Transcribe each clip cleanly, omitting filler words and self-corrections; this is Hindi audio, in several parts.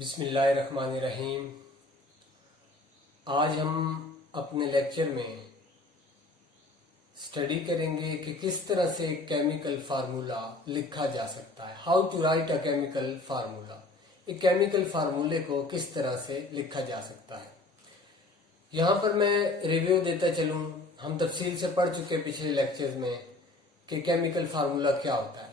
बिस्मिल्लाहिर्रहमानिर्रहीम। आज हम अपने लेक्चर में स्टडी करेंगे कि किस तरह से एक केमिकल फार्मूला लिखा जा सकता है। How to write a chemical formula. एक केमिकल फार्मूले को किस तरह से लिखा जा सकता है। यहाँ पर मैं रिव्यू देता चलूँ। हम तफसील से पढ़ चुके पिछले लेक्चर्स में कि केमिकल फार्मूला क्या होता है।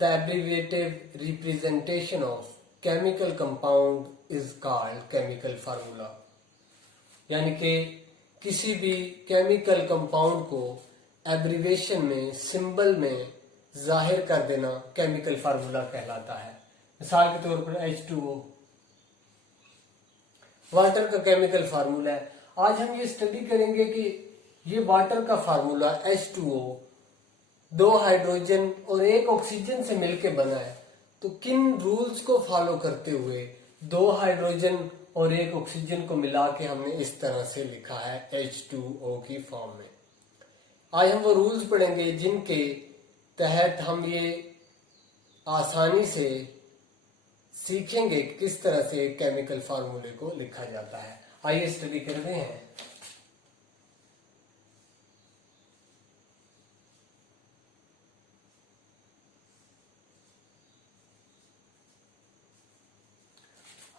The abbreviative representation of chemical compound is called chemical formula। यानी कि किसी भी केमिकल कंपाउंड को एब्रीवेशन में, सिंबल में जाहिर कर देना केमिकल फार्मूला कहलाता है। मिसाल के तौर पर H2O वाटर का केमिकल फार्मूला है। आज हम ये स्टडी करेंगे कि ये वाटर का फार्मूला H2O 2 हाइड्रोजन और 1 ऑक्सीजन से मिलकर बना है, तो किन रूल्स को फॉलो करते हुए 2 हाइड्रोजन और 1 ऑक्सीजन को मिला के हमने इस तरह से लिखा है H2O की फॉर्म में। आज हम वो रूल्स पढ़ेंगे जिनके तहत हम ये आसानी से सीखेंगे कि किस तरह से एक केमिकल फार्मूले को लिखा जाता है। आइए स्टडी करते हैं।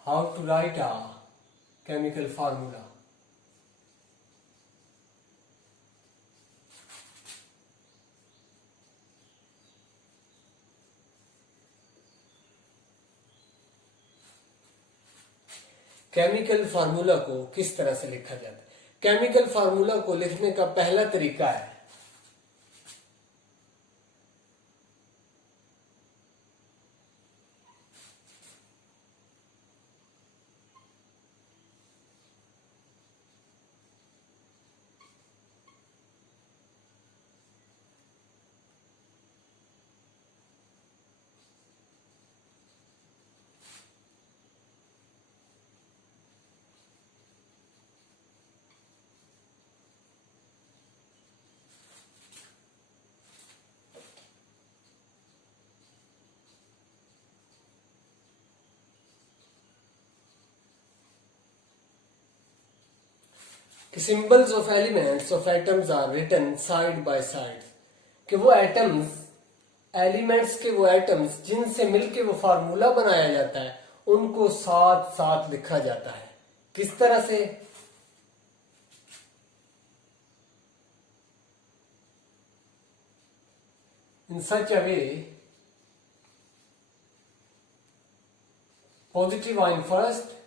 How to write a chemical formula। Chemical formula को किस तरह से लिखा जाता है। केमिकल फार्मूला को लिखने का पहला तरीका है कि symbols of elements of atoms are written side by side. कि वो एटम्स, एलिमेंट्स के वो एटम्स जिनसे मिलके वो फार्मूला बनाया जाता है, उनको साथ साथ लिखा जाता है। किस तरह से? In such a way positive ion first,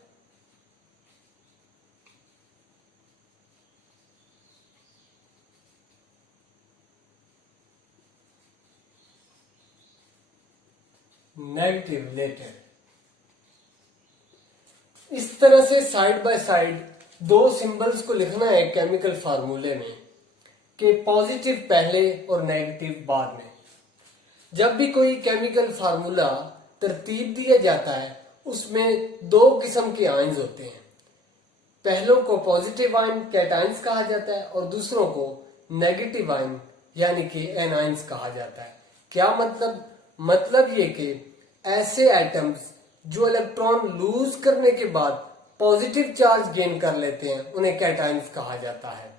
negative later. इस तरह से साइड बाय साइड 2 सिंबल्स को लिखना है केमिकल फार्मूले में, कि पॉजिटिव पहले और नेगेटिव बाद में। जब भी कोई केमिकल फार्मूला तरतीब दिया जाता है, उसमें 2 किस्म के आयन्स होते हैं। पहलों को पॉजिटिव आयन कैटायंस कहा जाता है और दूसरों को नेगेटिव आयन यानी कि एनायंस कहा जाता है। क्या मतलब ये कि ऐसे एटम्स जो इलेक्ट्रॉन लूज करने के बाद पॉजिटिव चार्ज गेन कर लेते हैं, उन्हें कैटायंस कहा जाता है,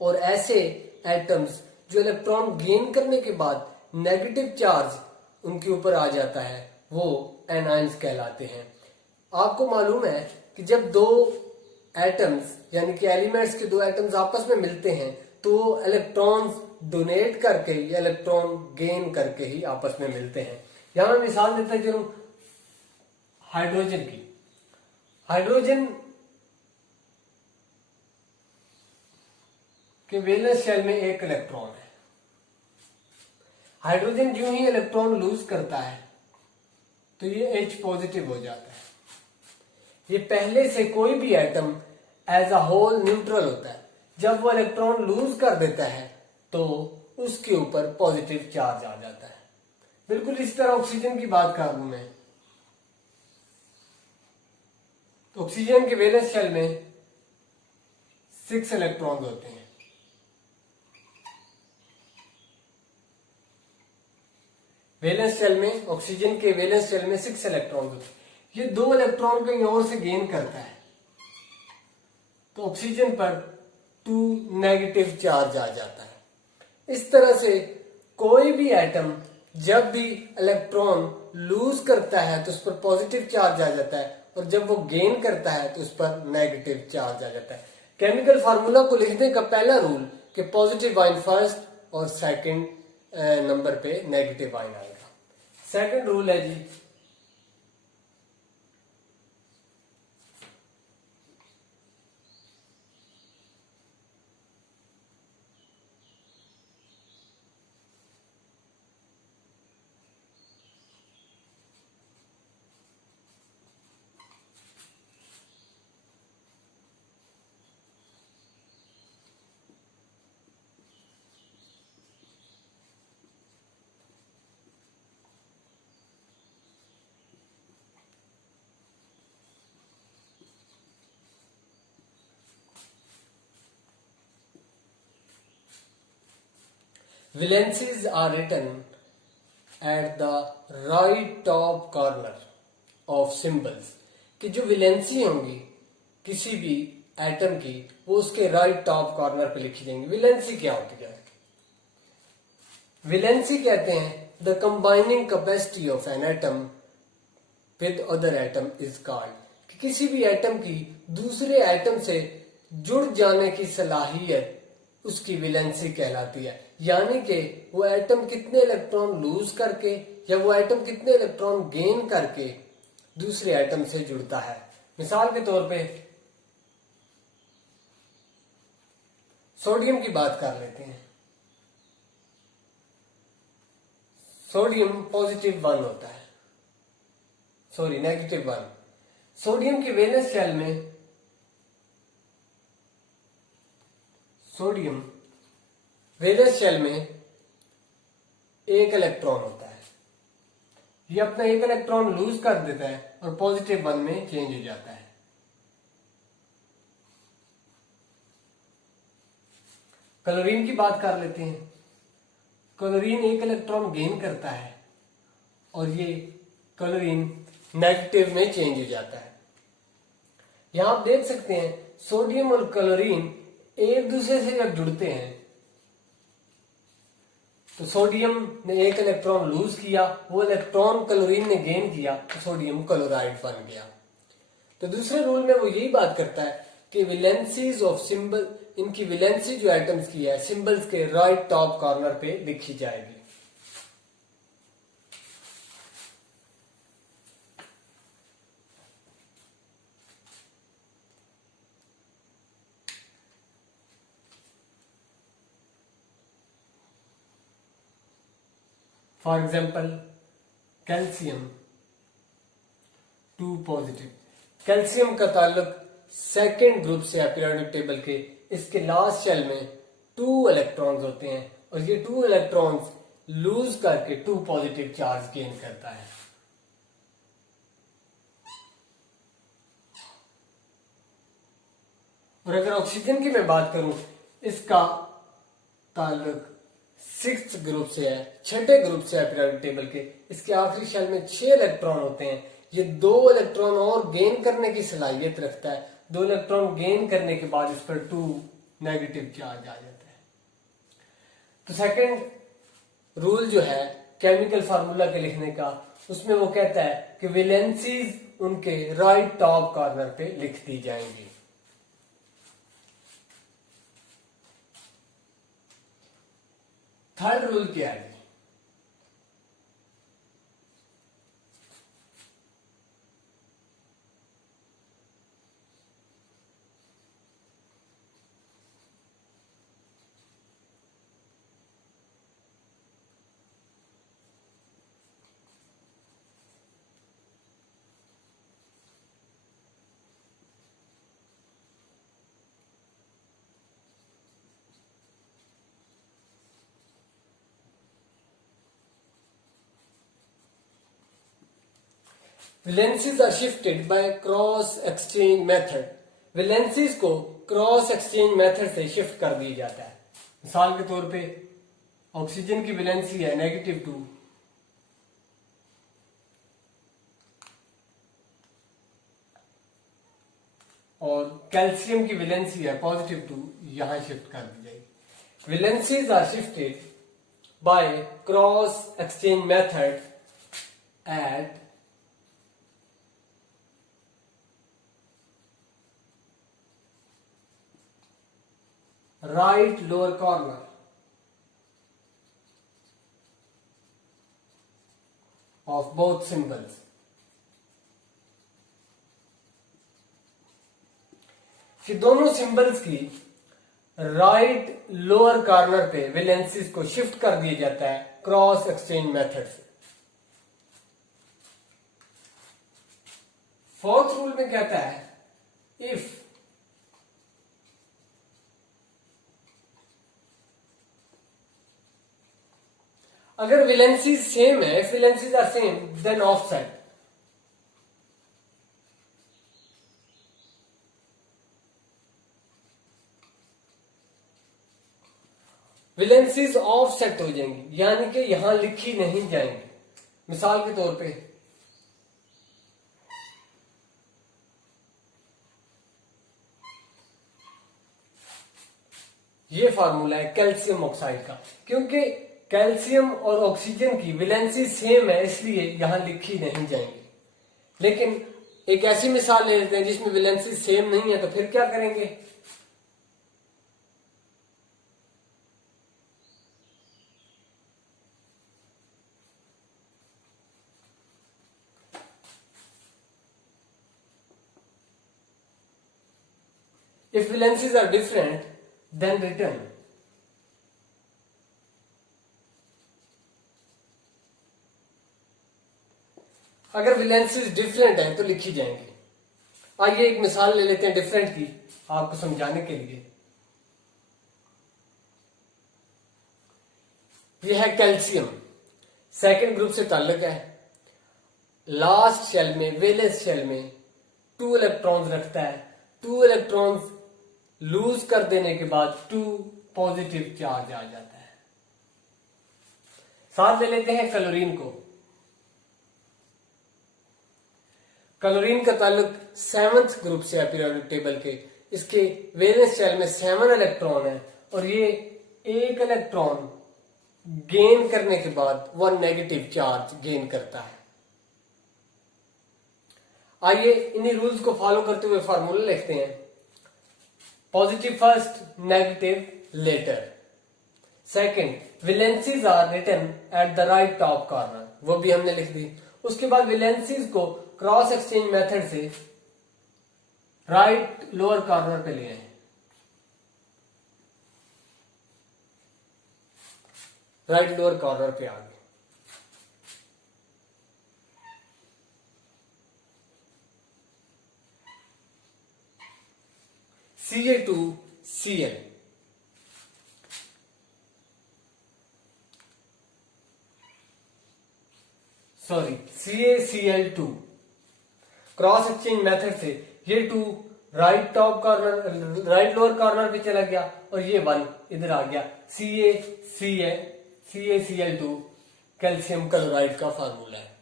और ऐसे एटम्स जो इलेक्ट्रॉन गेन करने के बाद नेगेटिव चार्ज उनके ऊपर आ जाता है, वो एनायंस कहलाते हैं। आपको मालूम है कि जब 2 एटम्स यानी कि एलिमेंट्स के 2 एटम्स आपस में मिलते हैं, तो इलेक्ट्रॉन्स डोनेट करके या इलेक्ट्रॉन गेन करके ही आपस में मिलते हैं। यहां मैं मिसाल देता चलूं हाइड्रोजन की। हाइड्रोजन के वैलेंस शेल में 1 इलेक्ट्रॉन है। हाइड्रोजन जो ही इलेक्ट्रॉन लूज करता है तो ये H पॉजिटिव हो जाता है। ये पहले से कोई भी atom as a whole neutral होता है। जब वो इलेक्ट्रॉन लूज कर देता है तो उसके ऊपर पॉजिटिव चार्ज आ जाता है। बिल्कुल इस तरह ऑक्सीजन की बात कर लूं मैं, तो ऑक्सीजन के वैलेंस शेल में 6 इलेक्ट्रॉन्स होते हैं। वैलेंस शेल में, ऑक्सीजन के वैलेंस शेल में 6 इलेक्ट्रॉन्स होते हैं। ये 2 इलेक्ट्रॉन कहीं और से गेन करता है, तो ऑक्सीजन पर 2 नेगेटिव चार्ज आ जाता है। इस तरह से कोई भी एटम जब भी इलेक्ट्रॉन लूज करता है तो उस पर पॉजिटिव चार्ज आ जाता है, और जब वो गेन करता है तो उस पर नेगेटिव चार्ज आ जाता है। केमिकल फार्मूला को लिखने का पहला रूल कि पॉजिटिव आयन फर्स्ट और सेकंड नंबर पे नेगेटिव आयन आएगा। सेकंड रूल है जी, valencies are written at the right top corner of symbols, कि जो वैलेंसी होंगी किसी भी एटम की वो उसके राइट टॉप कॉर्नर पे लिखी जाएंगी। वैलेंसी क्या होती है? वैलेंसी कहते हैं the combining capacity of an atom with other atom is called, कि किसी भी एटम की दूसरे एटम से जुड़ जाने की सलाहियत उसकी वैलेंसी कहलाती है। यानी कि वो एटम कितने इलेक्ट्रॉन लूज करके या वो एटम कितने इलेक्ट्रॉन गेन करके दूसरे एटम से जुड़ता है। मिसाल के तौर पे सोडियम की बात कर लेते हैं। सोडियम पॉजिटिव 1 होता है, सॉरी नेगेटिव 1। सोडियम की वैलेंस शेल में सोडियम वैलेंस शेल में 1 इलेक्ट्रॉन होता है। ये अपना 1 इलेक्ट्रॉन लूज कर देता है और पॉजिटिव 1 में चेंज हो जाता है। क्लोरीन की बात कर लेते हैं। क्लोरीन 1 इलेक्ट्रॉन गेन करता है और ये क्लोरीन नेगेटिव में चेंज हो जाता है। यहां आप देख सकते हैं सोडियम और क्लोरीन एक दूसरे से जब जुड़ते हैं तो सोडियम ने 1 इलेक्ट्रॉन लूज किया, वो इलेक्ट्रॉन क्लोरीन ने गेन किया तो सोडियम क्लोराइड बन गया। तो दूसरे रूल में वो यही बात करता है कि वैलेंसीज ऑफ सिंबल, इनकी वैलेंसी जो एटम्स की है सिंबल्स के राइट टॉप कॉर्नर पे लिखी जाएगी। For example calcium 2 positive. Calcium का ताल्लुक सेकेंड ग्रुप से है पीरियोडिक टेबल के। इसके लास्ट शेल में 2 इलेक्ट्रॉन्स होते हैं और ये 2 इलेक्ट्रॉन्स लूज करके 2 पॉजिटिव चार्ज गेन करता है। और अगर ऑक्सीजन की मैं बात करूं, इसका ताल्लुक 6th ग्रुप से है, 6ठे ग्रुप से है पीरियोडिक टेबल के। इसके आखिरी शेल में 6 इलेक्ट्रॉन होते हैं। ये 2 इलेक्ट्रॉन और गेन करने की सलाहियत रखता है। 2 इलेक्ट्रॉन गेन करने के बाद इस पर 2 नेगेटिव चार्ज आ जाता है। तो सेकंड रूल जो है केमिकल फार्मूला के लिखने का, उसमें वो कहता है कि वैलेंसीज उनके राइट टॉप कॉर्नर पे लिख दी जाएंगी। थर्ड रूल क्या है? Valencies are shifted by cross exchange method. Valencies को क्रॉस एक्सचेंज मेथड से शिफ्ट कर दिया जाता है। मिसाल के तौर पे ऑक्सीजन की वैलेंसी है -2, और कैल्शियम की वैलेंसी है +2, यहां शिफ्ट कर दी जाएगी। Valencies are shifted by cross exchange method at right lower corner of both symbols। कि दोनों सिंबल्स की राइट लोअर कॉर्नर पे वैलेंसीज को शिफ्ट कर दिया जाता है क्रॉस एक्सचेंज मेथड से। फोर्थ रूल में कहता है इफ अगर वैलेंसीज सेम है, if valencies are same then offset. Valencies offset हो जाएंगी, यानी कि यहां लिखी नहीं जाएंगी। मिसाल के तौर पे ये फार्मूला है कैल्शियम ऑक्साइड का, क्योंकि कैल्शियम और ऑक्सीजन की वैलेंसी सेम है इसलिए यहां लिखी नहीं जाएंगी। लेकिन एक ऐसी मिसाल ले लेते हैं जिसमें वैलेंसी सेम नहीं है, तो फिर क्या करेंगे? If valencies are different, then written अगर वैलेंसीज डिफरेंट है तो लिखी जाएंगी। आइए एक मिसाल ले लेते हैं डिफरेंट की आपको समझाने के लिए। यह है कैल्शियम, सेकंड ग्रुप से ताल्लुक है। लास्ट शेल में, वैलेंस शेल में 2 इलेक्ट्रॉन्स रखता है। 2 इलेक्ट्रॉन्स लूज कर देने के बाद 2 पॉजिटिव चार्ज आ जाता है। साथ ले लेते हैं क्लोरीन को। क्लोरीन का ताल्लुक 7th ग्रुप से है पीरियोडिक टेबल के। इसके वैलेंस शेल में 7 इलेक्ट्रॉन है और ये 1 इलेक्ट्रॉन गेन करने के बाद 1 नेगेटिव चार्ज गेन करता है। आइए इन्हीं रूल्स को फॉलो करते हुए फार्मूला लिखते हैं। Positive first, negative later. Second, valencies are written at the right top corner, वो भी हमने लिख दी। उसके बाद वैलेंसीज को क्रॉस एक्सचेंज मेथड से राइट लोअर कॉर्नर पे ले आए। राइट लोअर कॉर्नर पे आ गए। Ca2Cl, sorry CaCl2, cross exchange method से ये 2 right top corner, right lower corner पे चला गया और ये 1 इधर आ गया। CaCl2 कैल्शियम क्लोराइड का फार्मूला है।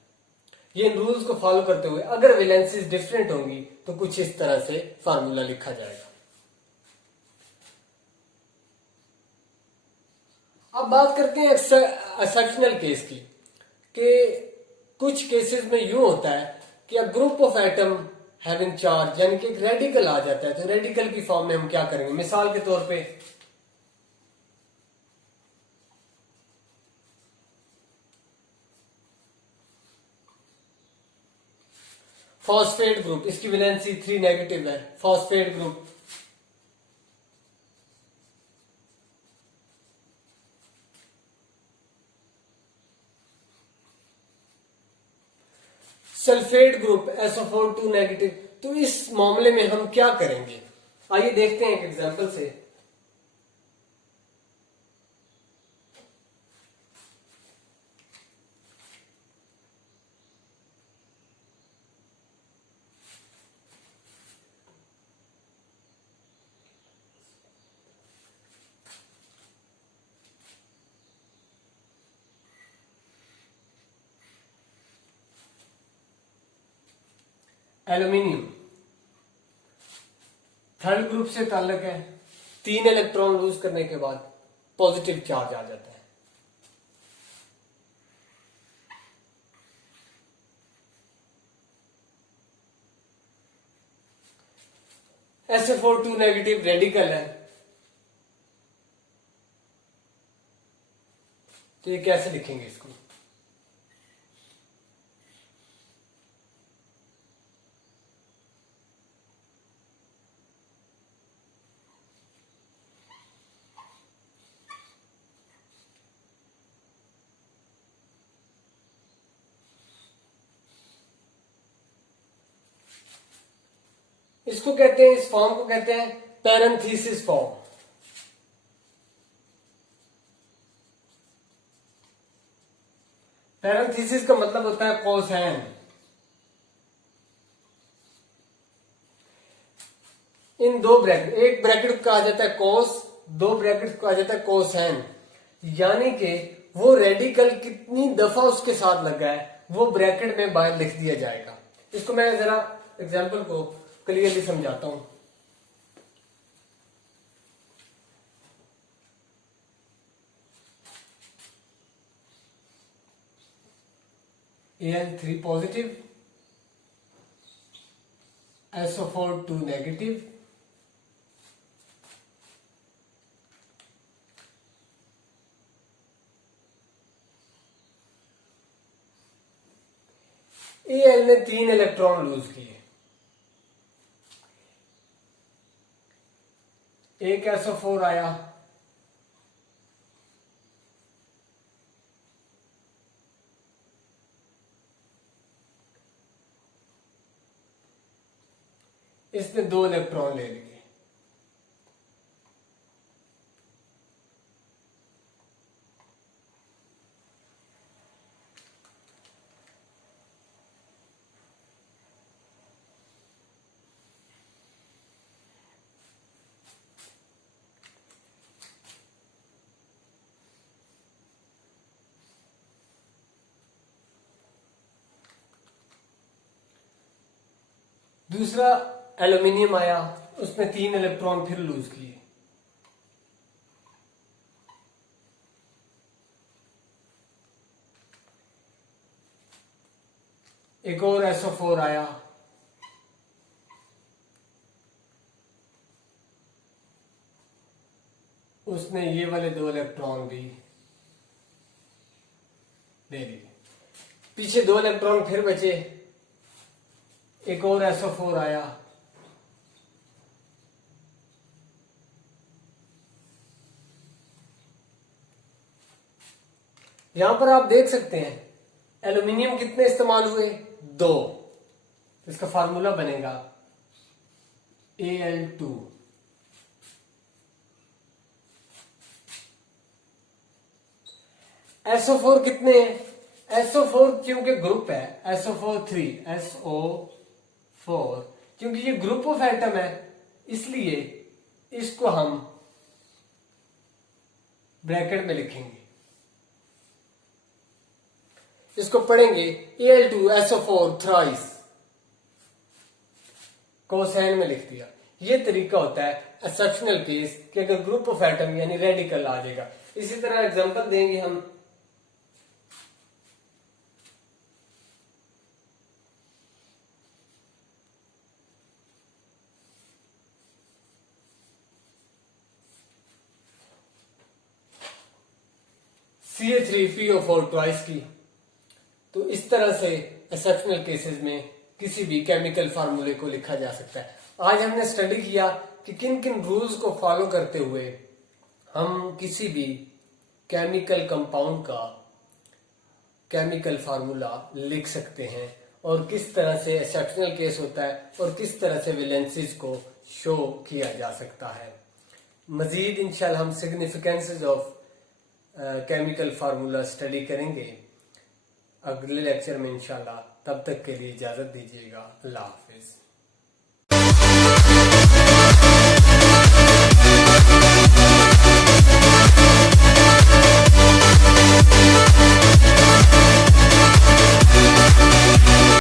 ये इन रूल्स को फॉलो करते हुए अगर वैलेंसीज डिफरेंट होंगी तो कुछ इस तरह से फार्मूला लिखा जाएगा। अब बात करते हैं एक्सेप्शनल केस की, कि कुछ केसेस में यूं होता है कि a group of atom having charge, यानी कि एक रेडिकल आ जाता है, तो रेडिकल की फॉर्म में हम क्या करेंगे? मिसाल के तौर पे फॉस्फेट ग्रुप, इसकी वैलेंसी 3 नेगेटिव है। Phosphate group, sulphate group SO4 2 negative. तो इस मामले में हम क्या करेंगे? आइए देखते हैं एक एग्जांपल से। एल्यूमिनियम, थर्ड ग्रुप से ताल्लुक है, 3 इलेक्ट्रॉन लूज करने के बाद पॉजिटिव चार्ज आ जाता है। SO4 2 नेगेटिव रेडिकल है, तो ये कैसे लिखेंगे इसको? इसको कहते हैं, इस फॉर्म को कहते हैं पैरेंथेसिस फॉर्म। पैरेंथेसिस का मतलब होता है कोसाइन। इन दो ब्रैकेट, एक ब्रैकेट को कहा जाता है कोस, दो ब्रैकेट को कहा जाता है कोसाइन, यानी कि वो रेडिकल कितनी दफा उसके साथ लगा है वो ब्रैकेट में बाहर लिख दिया जाएगा। इसको मैं जरा एग्जांपल को क्लियरली समझाता हूं। Al3 positive, SO4 2 negative, Al ने 3 इलेक्ट्रॉन लूज किए, एक SO4 आया, इसने 2 इलेक्ट्रॉन ले लिए। दूसरा एल्यूमिनियम आया, उसने 3 इलेक्ट्रॉन फिर लूज किए। एक और SO4 आया, उसने ये वाले 2 इलेक्ट्रॉन भी ले लिए। पीछे 2 इलेक्ट्रॉन फिर बचे, एक और SO4 आया, यहां पर आप देख सकते हैं एल्यूमिनियम कितने इस्तेमाल हुए, 2। इसका फार्मूला बनेगा Al2। SO4 कितने हैं? SO4 क्योंकि ग्रुप है, SO4 3, SO4 क्योंकि ये ग्रुप ऑफ एटम है, इसलिए इसको हम ब्रैकेट में लिखेंगे। इसको पढ़ेंगे Al2SO4 थ्राइस, कोसाइन में लिख दिया। ये तरीका होता है एक्सेप्शनल केस कि अगर ग्रुप ऑफ एटम यानी रेडिकल आ जाएगा। इसी तरह एग्जांपल देंगे हम, CH3PO4 ट्वाइस की। तो इस तरह से एक्सेप्शनल केसेस में किसी भी केमिकल फार्मूले को लिखा जा सकता है। आज हमने स्टडी किया कि किन किन रूल्स को फॉलो करते हुए हम किसी भी केमिकल कंपाउंड का केमिकल फार्मूला लिख सकते हैं और किस तरह से एक्सेप्शनल केस होता है और किस तरह से वैलेंसीज को शो किया जा सकता है। मजीद इंशाल्लाह हम significances of chemical formula study करेंगे अगले लेक्चर में इंशाल्लाह। तब तक के लिए इजाजत दीजिएगा। अल्लाह हाफिज।